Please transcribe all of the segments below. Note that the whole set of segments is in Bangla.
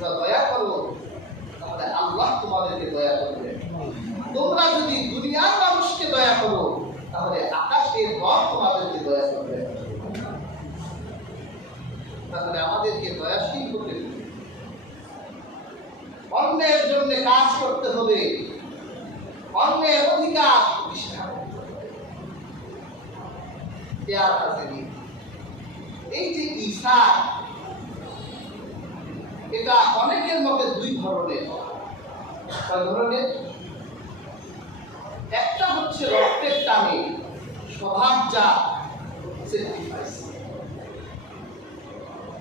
তোমরা দয়া করো, তাহলে আল্লাহ তোমাদেরকে দয়া করবে। তোমরা যদি দুনিয়ার মানুষকে দয়া করো, তাহলে আকাশের রব তোমাদেরকে দয়া করবে। তাহলে আমাদেরকে দয়াশীল হতে হবে, অন্যের জন্য কাজ করতে হবে, অন্যের অধিকার প্রতিষ্ঠা করতে হবে। এই যে ঈসান, এটা অনেকের মতে দুই ধরনের। কয় ধরনের? একটা হচ্ছে রক্তের টানে স্বভাবজাত স্যাক্রিফাইস,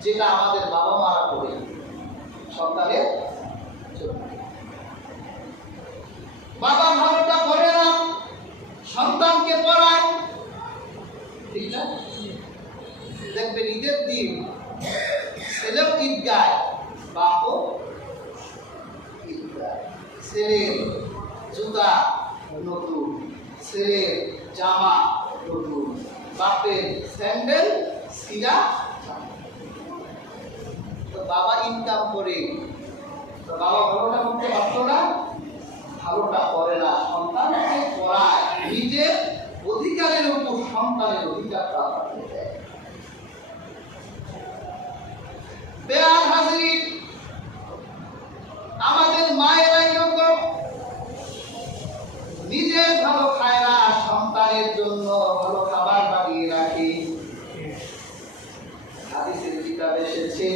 যেটা আমাদের বাবা মারা করে সন্তানের জন্য। বাবা ভালোটা করে না, সন্তানকে পড়ায়, ঠিক না? দেখবেন ঈদের দিন ছেলেও ঈদ গায়, বাপও ঈদ গায়। ছেলের জুতা নতুন, ছেলের জামা নতুন, বাপের স্যান্ডেল ছিঁড়া। তো বাবা ইনকাম করে, তো বাবা ভালোটা করতে পারত না, ভালোটা করে না, সন্তানকে পড়ায়, নিজের অধিকারের উপর সন্তানের অধিকারটা দেয়। বেয়ার হাজির, আমাদের মায়েরাই নিজে ভালো খায় না, সন্তানের জন্য ভালো খাবার বানিয়ে রাখে। হাদিসের কিতাবে এসেছে,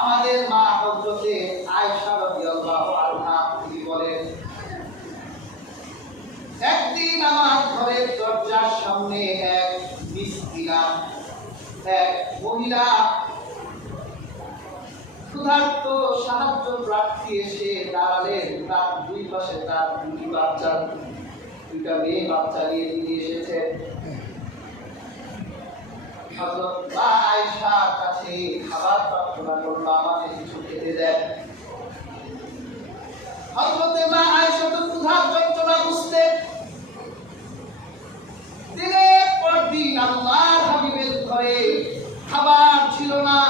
আমাদের মা হযরতে আয়েশা রাদিয়াল্লাহু আনহা তিনি বলেন, একদিন আমার ঘরের দরজার সামনে এক মিসকিনা, এক মহিলা ক্ষুধার্ত সাহায্য প্রার্থী এসে দাঁড়ালেন। তার দুই পাশে তার দুইটা মেয়ে বাচ্চা নিয়ে তিনি এসেছেন। হযরত মা আয়েশার কাছে খাবার প্রার্থনা করলো, আমাকে কিছু খেতে দেন। হযরতে মা আয়েশা তো ক্ষুধার যন্ত্রণা বুঝতেন। দিনের পর দিন আল্লাহর হাবিবের ঘরে খাবার ছিল না,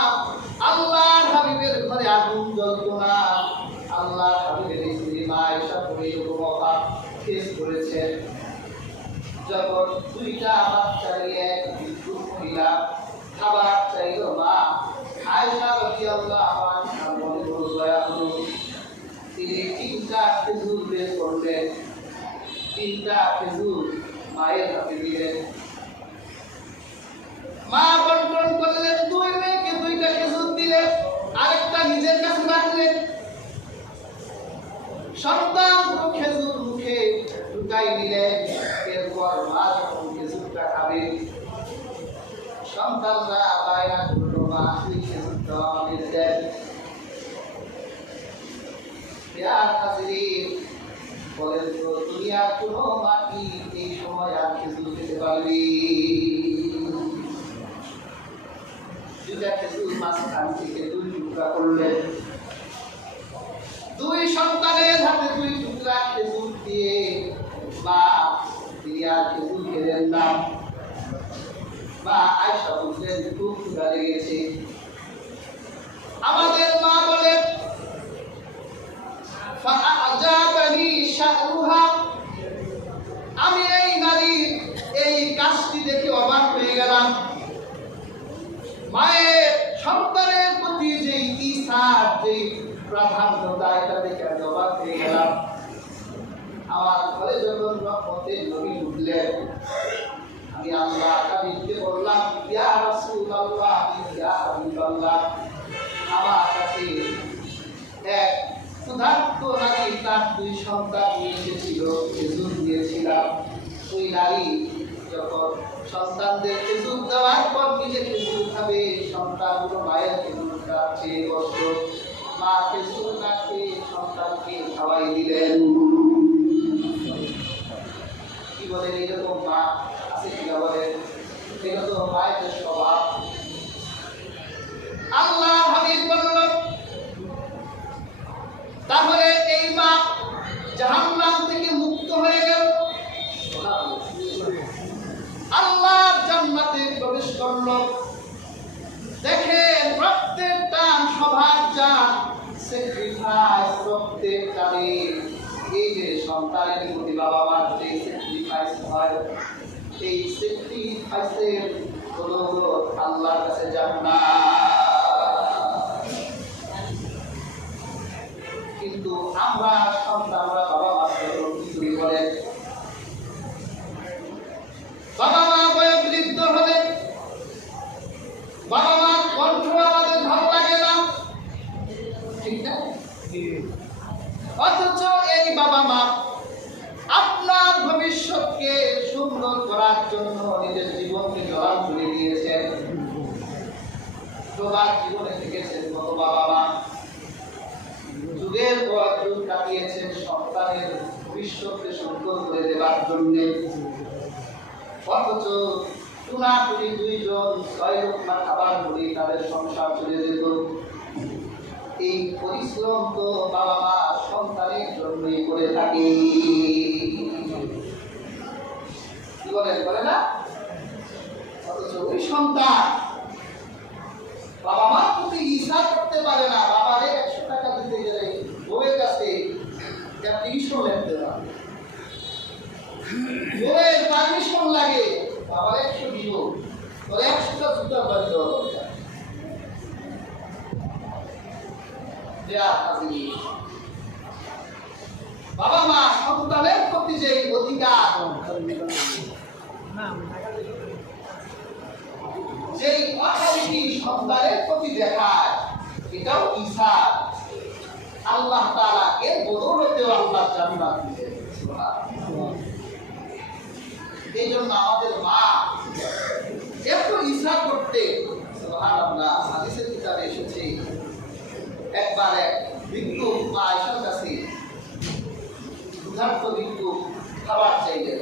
আল্লাহর হাবিবের ঘরে আগুন জ্বলতো না। আল্লাহর হাবিবের স্ত্রী মা আয়েশা করে এরকম অভাব ফেস করেছেন। যখন দুইটা বাচ্চা নিয়ে এক বৃদ্ধ মহিলা খাবার চাইল, মা আয়েশা রাদিয়াল্লাহু আনহা মনে হলো দয়া হলো, তিনি 3টা খেজুর বের করলেন, 3টা খেজুর মায়ের হাতে দিলেন। মা বন্টন করলেন, 2 মেয়েকে 2টা খেজুর দিলেন, আরেকটা নিজের কাছে রাখলেন। সন্তান খেজুর মুখে ঢুকাই দিলেন। এরপর মা যখন খেজুরটা খাবে, সন্তানরা বায়না করলো, মা এই খেজুরটা আমাদের দেন। বলেন তো, দুনিয়ার কোনো মাটি এই সময় আর খেজুর খেতে পারবি? 2টা খেজুর মাঝখান থেকে 2 টুকরা করলেন। 2 সন্তানের হাতে 2 টুকরা খেজুর দিয়ে মা তিনি আর খেজুর খেলেন না। মা আয়েশা বললেন, খুব ক্ষুধা লেগেছে। আমাদের মা বলেন, আমি এই নারীর এই কাজটি দেখে অবাক হয়ে গেলাম। মায়ের সন্তানের প্রতি যে ঈসার যে প্রাধান্যতা, এটা দেখে আমি অবাক হয়ে গেলাম। আমার ঘরে যখন রহমতের নবী উঠলেন, আমি আল্লাহ হাবিবকে বললাম, ইয়া রাসূলুল্লাহ, ইয়া হাবিবাল্লাহ, আমার কাছে এক ক্ষুধার্ত নারী তার 2 সন্তান নিয়ে এসেছিল, খেজুর দিয়েছিলাম। ওই নারী যখন সন্তানদের খেজুর দেওয়ার পর নিজে খেজুর খাবে, সন্তানগুলো মায়ের খেজুরটা চেয়ে বসল। মা খেজুর না খেয়ে সন্তানকে খাওয়াই দিলেন। কি বলেন, এইরকম মা আছে কিনা বলেন? এটা তো মায়ের স্বভাব। আল্লাহ হাবিব বলল, তাহলে এই মা জাহান্নাম থেকে মুক্ত হয়ে গেল, আল্লাহর জান্নাতে প্রবেশ করল। দেখেন, প্রত্যেকটা স্বভাবজাত স্যাক্রিফাইস প্রত্যেক কালে এই যে সন্তানের প্রতি বাবা মার যে স্যাক্রিফাইস হয়, এই স্যাক্রিফাইসের হলো আল্লাহর কাছে জান্নাত। কিন্তু আমরা সন্তানরা বাবা মার কিছুই বলেন, বাবা মা বয়োবৃদ্ধ হলে বাবা মার কণ্ঠ আমাদের ভালো লাগে না, ঠিক না? অথচ এই বাবা মা আপনার ভবিষ্যৎকে সুন্দর করার জন্য নিজের জীবনকে জড়ান করে দিয়েছেন। সবার জীবনে থেকেছেন কত বাবা মা, যুগের পর যুগ কাটিয়েছেন সন্তানের ভবিষ্যৎকে সুন্দর করে দেওয়ার জন্য। অথচ টুনাটুনি দুইজন 6 লোকমা খাবার করে তাদের সংসার চলে যেত। এই পরিশ্রম তো বাবা মা সন্তানের জন্যই করে থাকে, কি বলেন, বলে না? অথচ ওই সন্তান বাবা মার প্রতি ইচ্ছা করতে পারে না। বাবারে 100 টাকা দিতে গেলে বউয়ের কাছে 300 লেনতে হয়, বউয়ের পারমিশন লাগে, বাবার 100 দিব, তোর 100টা জুতা বাড়ি দেওয়া দরকার। বাবা মা সন্তানের প্রতি যে অধিকার, যে অথরিটি সন্তানের প্রতি দেখায়, এটাও ঈসা আল্লাহ তাআলা এর বদৌলতেও আল্লাহ জান্নাত দিবেন। এই জন্য আমাদের মা এত ঈসা করতে, সুবহানাল্লাহ, হাদিসের কিতাবে এসেছে, একবার এক ভিক্ষুক মা আয়েশার কাছে ক্ষুধার্ত ভিক্ষুক খাবার চাইলেন।